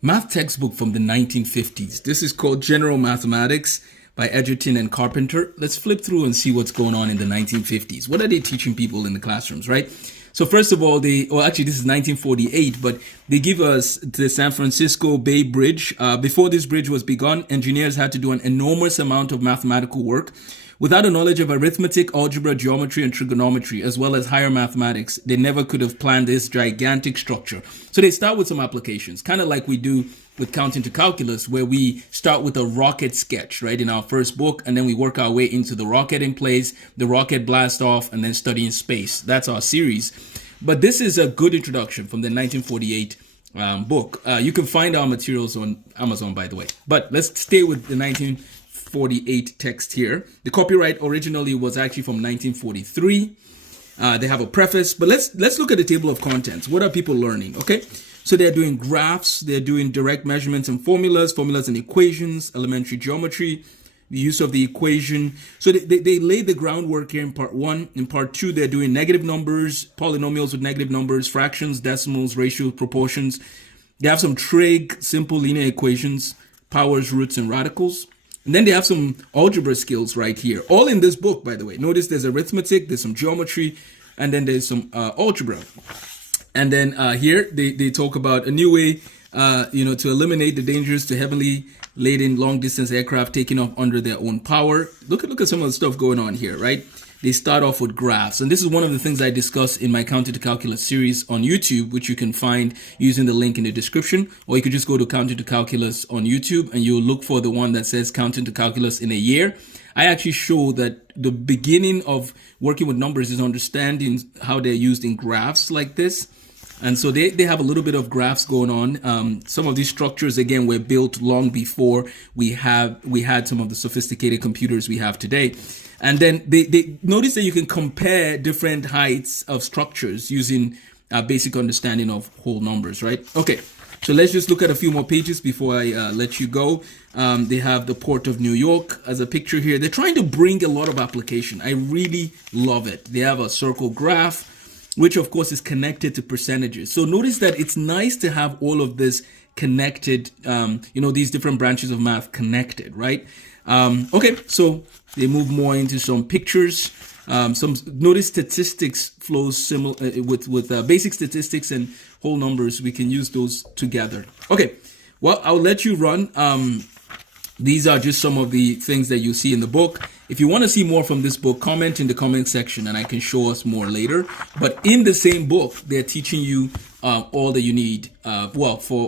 Math textbook from the 1950s. This is called General Mathematics by Edgerton and Carpenter. Let's flip through and see what's going on in the 1950s. What are they teaching people in the classrooms, right? So first of all, actually this is 1948, but they give us the San Francisco Bay Bridge. Before this bridge was begun, engineers had to do an enormous amount of mathematical work. Without a knowledge of arithmetic, algebra, geometry, and trigonometry, as well as higher mathematics, they never could have planned this gigantic structure. So they start with some applications, kind of like we do with Counting to Calculus, where we start with a rocket sketch, right, in our first book, and then we work our way into the rocket in place, the rocket blast off, and then studying space. That's our series. But this is a good introduction from the 1948 book. You can find our materials on Amazon, by the way. But let's stay with the 1948 text here. The copyright originally was actually from 1943. They have a preface, but let's look at the table of contents. What are people learning? Okay, so they're doing graphs, they're doing direct measurements and formulas and equations, elementary geometry, the use of the equation. So they lay the groundwork here in part one. In part two, they're doing negative numbers, polynomials with negative numbers, fractions, decimals, ratios, proportions. They have some trig, simple linear equations, powers, roots, and radicals. And then they have some algebra skills right here, all in this book, by the way. Notice there's arithmetic, there's some geometry, and then there's some algebra. And then here they talk about a new way, to eliminate the dangers to heavily laden long distance aircraft taking off under their own power. Look at some of the stuff going on here, right? They start off with graphs. And this is one of the things I discuss in my Counting to Calculus series on YouTube, which you can find using the link in the description. Or you could just go to Counting to Calculus on YouTube and you'll look for the one that says Counting to Calculus in a year. I actually show that the beginning of working with numbers is understanding how they're used in graphs like this. And so they have a little bit of graphs going on. Some of these structures, again, were built long before we had some of the sophisticated computers we have today. And then they notice that you can compare different heights of structures using a basic understanding of whole numbers, right? Okay, so let's just look at a few more pages before I let you go. They have the Port of New York as a picture here. They're trying to bring a lot of application. I really love it. They have a circle graph, which of course is connected to percentages. So notice that it's nice to have all of this connected, these different branches of math connected, right? Okay, so they move more into some pictures. Notice statistics flows similar with basic statistics and whole numbers. We can use those together. Okay, well, I'll let you run. These are just some of the things that you see in the book. If you want to see more from this book, comment in the comment section and I can show us more later. But in the same book, they're teaching you all that you need, for